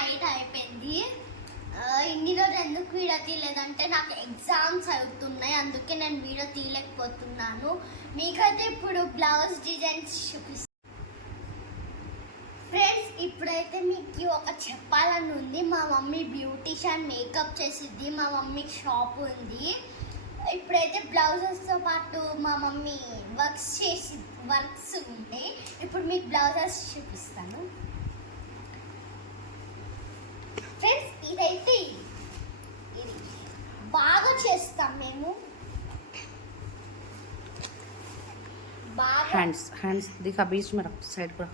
Night అయిపోయింది. ఇన్ని రోజులు ఎందుకు వీడియో తీయలేదంటే నాకు ఎగ్జామ్స్ అవుతున్నాయి, అందుకే నేను వీడియో తీయలేకపోతున్నాను. మీకైతే ఇప్పుడు బ్లౌజ్ డిజైన్స్ చూపిస్తాను. ఫ్రెండ్స్, ఇప్పుడైతే మీకు ఒక చెప్పాలని ఉంది. మా మమ్మీ బ్యూటీషియన్, మేకప్ చేసిద్ది. మా మమ్మీకి షాప్ ఉంది. ఇప్పుడైతే బ్లౌజెస్తో పాటు మా మమ్మీ వర్క్స్ ఉంటాయి. ఇప్పుడు మీకు బ్లౌజెస్ చూపిస్తాను. ఫ్రెండ్స్, ఇదైతే ఇది బాగా చేస్తాం మేము. బాగా హ్యాండ్స్ దిఖా बीच में रख साइड पर.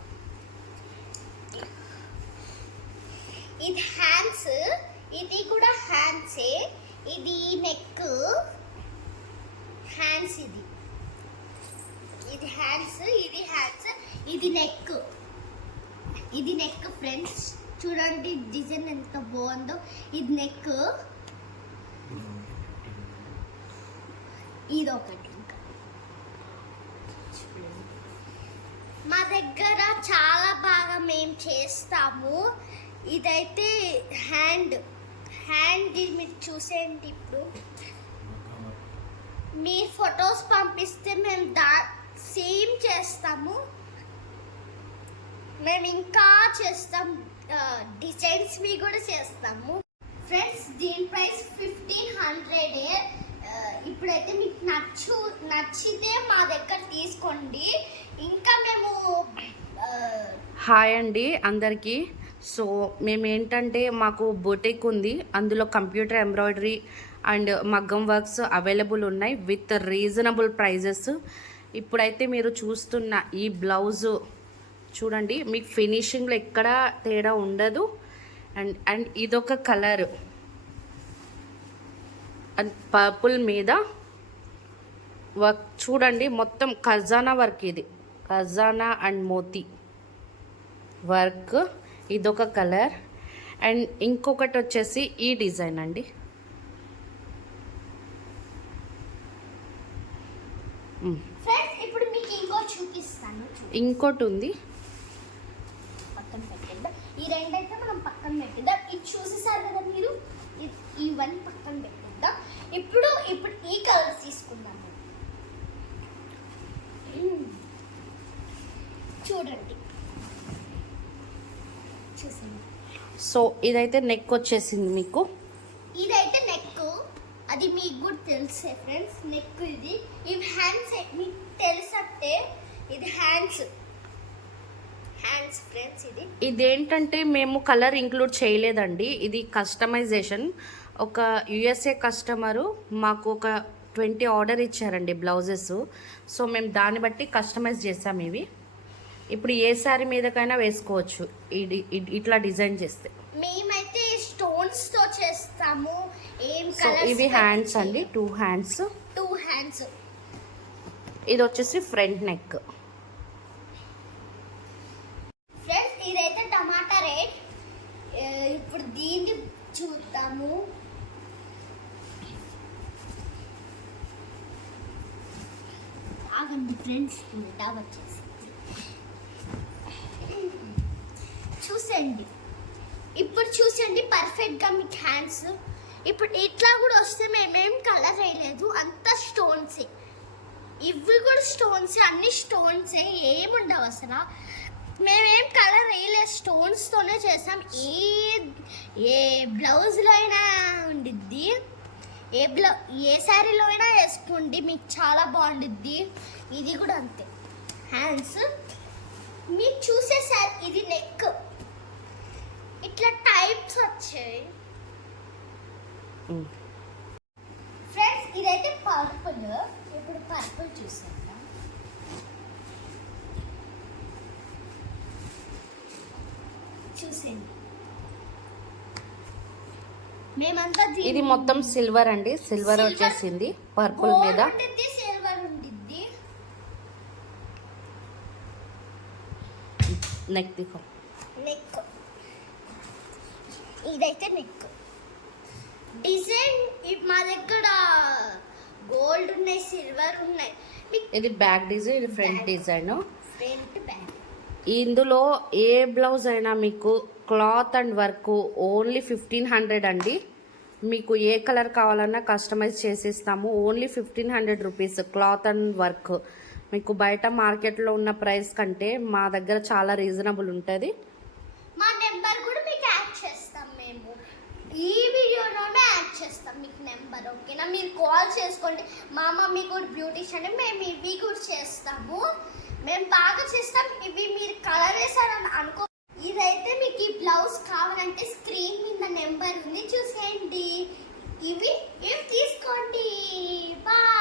ఇది హ్యాండ్స్, ఇది కూడా హ్యాండ్సే. ఇది నెక్, హ్యాండ్స్, ఇది హ్యాండ్స్, ఇది హ్యాండ్స్, ఇది నెక్. ఇది నెక్ ఫ్రెండ్స్, చూడండి డిజైన్ ఎంత బాగుందో. ఇది నెక్, ఇది ఒకటి. ఇంకా మా దగ్గర చాలా బాగా మేము చేస్తాము. ఇదైతే హ్యాండ్ మీరు చూసేయండి. ఇప్పుడు మీ ఫొటోస్ పంపిస్తే మేము సేమ్ చేస్తాము. మేము ఇంకా చేస్తాం, డిజైన్స్ మీ కూడా చేస్తాము. ఫ్రెండ్స్, దీని ప్రైస్ 1500. ఇప్పుడైతే మీకు నచ్చితే మా దగ్గర తీసుకోండి. ఇంకా మేము హాయ్ అండి అందరికీ. సో మేమేంటంటే మాకు బొటిక్ ఉంది, అందులో కంప్యూటర్ ఎంబ్రాయిడరీ అండ్ మగ్గం వర్క్స్ అవైలబుల్ ఉన్నాయి విత్ రీజనబుల్ ప్రైజెస్. ఇప్పుడైతే మీరు చూస్తున్న ఈ బ్లౌజు చూడండి, మీకు ఫినిషింగ్లో ఎక్కడ తేడా ఉండదు. అండ్ ఇదొక కలర్ అండ్ పర్పుల్ మీద వర్క్ చూడండి, మొత్తం ఖజానా వర్క్. ఇది ఖజానా అండ్ మోతీ వర్క్. ఇదొక కలర్. అండ్ ఇంకొకటి వచ్చేసి ఈ డిజైన్ అండి. ఇప్పుడు మీకు ఇంకోటి ఉంది, పక్కన పెట్టేద్దాం. ఈ రెండైతే మనం పక్కన పెట్టేద్దాం. ఇది చూసేసారు కదా మీరు, ఇవన్నీ పక్కన పెట్టేద్దాం. ఇప్పుడు ఈ కలర్స్ తీసుకుందాం. చూడండి, చూసండి. సో ఇదైతే నెక్ వచ్చేసింది మీకు. ఇదైతే నెక్, అది మీకు కూడా తెలుసే ఫ్రెండ్స్. నెక్ ఇది. ఇవి హ్యాండ్స్ మీకు తెలుసంటే ఇది హ్యాండ్స్ ఫ్రెండ్స్. ఇదేంటంటే మేము కలర్ ఇంక్లూడ్ చేయలేదండి, ఇది కస్టమైజేషన్. ఒక యుఎస్ఏ కస్టమరు మాకు ఒక 20 ఆర్డర్ ఇచ్చారండి బ్లౌజెస్. సో మేము దాన్ని బట్టి కస్టమైజ్ చేసాం ఇవి. ఇప్పుడు ఏ శారీ మీదకైనా వేసుకోవచ్చు ఇట్లా డిజైన్ చేస్తే. మేమైతే స్టోన్స్ తో చేస్తాము. సో ఇవి హ్యాండ్స్ అండి, 2 హ్యాండ్స్. ఇది వచ్చేసి ఫ్రంట్ నెక్. ఫ్రెండ్స్, ఇదైతే టమాటా రెడ్. ఇప్పుడు దీన్ని చూద్దాము. ఆగండి ఫ్రెండ్స్, ఉల్టా వచ్చేసి చూసండి. ఇప్పుడు చూసండి పర్ఫెక్ట్గా మీకు హ్యాండ్స్. ఇప్పుడు ఇట్లా కూడా వస్తే మేమేం కలర్ వేయలేదు, అంతా స్టోన్సే. ఇవి కూడా స్టోన్సే, అన్ని స్టోన్సే, ఏముండవు అసలు. మేమేం కలర్ వేయలేదు, స్టోన్స్తోనే చేసాం. ఏ బ్లౌజ్లో అయినా ఉండిద్ది, ఏ శారీలో అయినా వేసుకోండి, మీకు చాలా బాగుండిద్ది. ఇది కూడా అంతే హ్యాండ్స్. మీరు చూసేసారు, ఇది నెక్. ఇట్లా టైప్స్ వచ్చాయి ఫ్రెండ్స్. ఇదైతే పర్పుల్. ఇప్పుడు పర్పుల్ చూసేద్దాం. చూసేయండి, మేమంతా ఇది మొత్తం సిల్వర్ అండి, సిల్వర్ వచ్చేసింది పర్పుల్ మీద. సిల్వర్ ఉండిద్ది. నెక్ దిఖో. నెక్, ఇదైతే నెక్ డిజైన్. మా దగ్గర గోల్డ్ ఉన్నాయి, సిల్వర్ ఉన్నాయి. ఇది బ్యాక్ డిజైన్, ఇది ఫ్రంట్ డిజైన్. Front back. ఇందులో ఏ బ్లౌజ్ అయినా మీకు క్లాత్ అండ్ వర్క్ ఓన్లీ 1500 అండి. మీకు ఏ కలర్ కావాలన్నా కస్టమైజ్ చేసిస్తాము. Only 1500 rupees cloth and work. మీకు బయట మార్కెట్లో ఉన్న ప్రైస్ కంటే మా దగ్గర చాలా రీజనబుల్ ఉంటుంది. మా నెంబర్ కూడా మీకు యాడ్ చేస్తాం మేము. ఈ వీడియోలోనే యాడ్ చేస్తాం మీకు నెంబర్, ఓకేనా? మీరు కాల్ చేసుకోండి. మా మమ్మీ కూడా బ్యూటీషియన్, మేము ఇవి కూడా చేస్తాము. మేము బాగా చేస్తాం. ఇవి మీరు కలర్ వేసారని అనుకో. ఇదైతే మీకు ఈ బ్లౌజ్ కావాలంటే స్క్రీన్ మీద నెంబర్ ఉంది, చూసేయండి. ఇవి తీసుకోండి. బాయ్.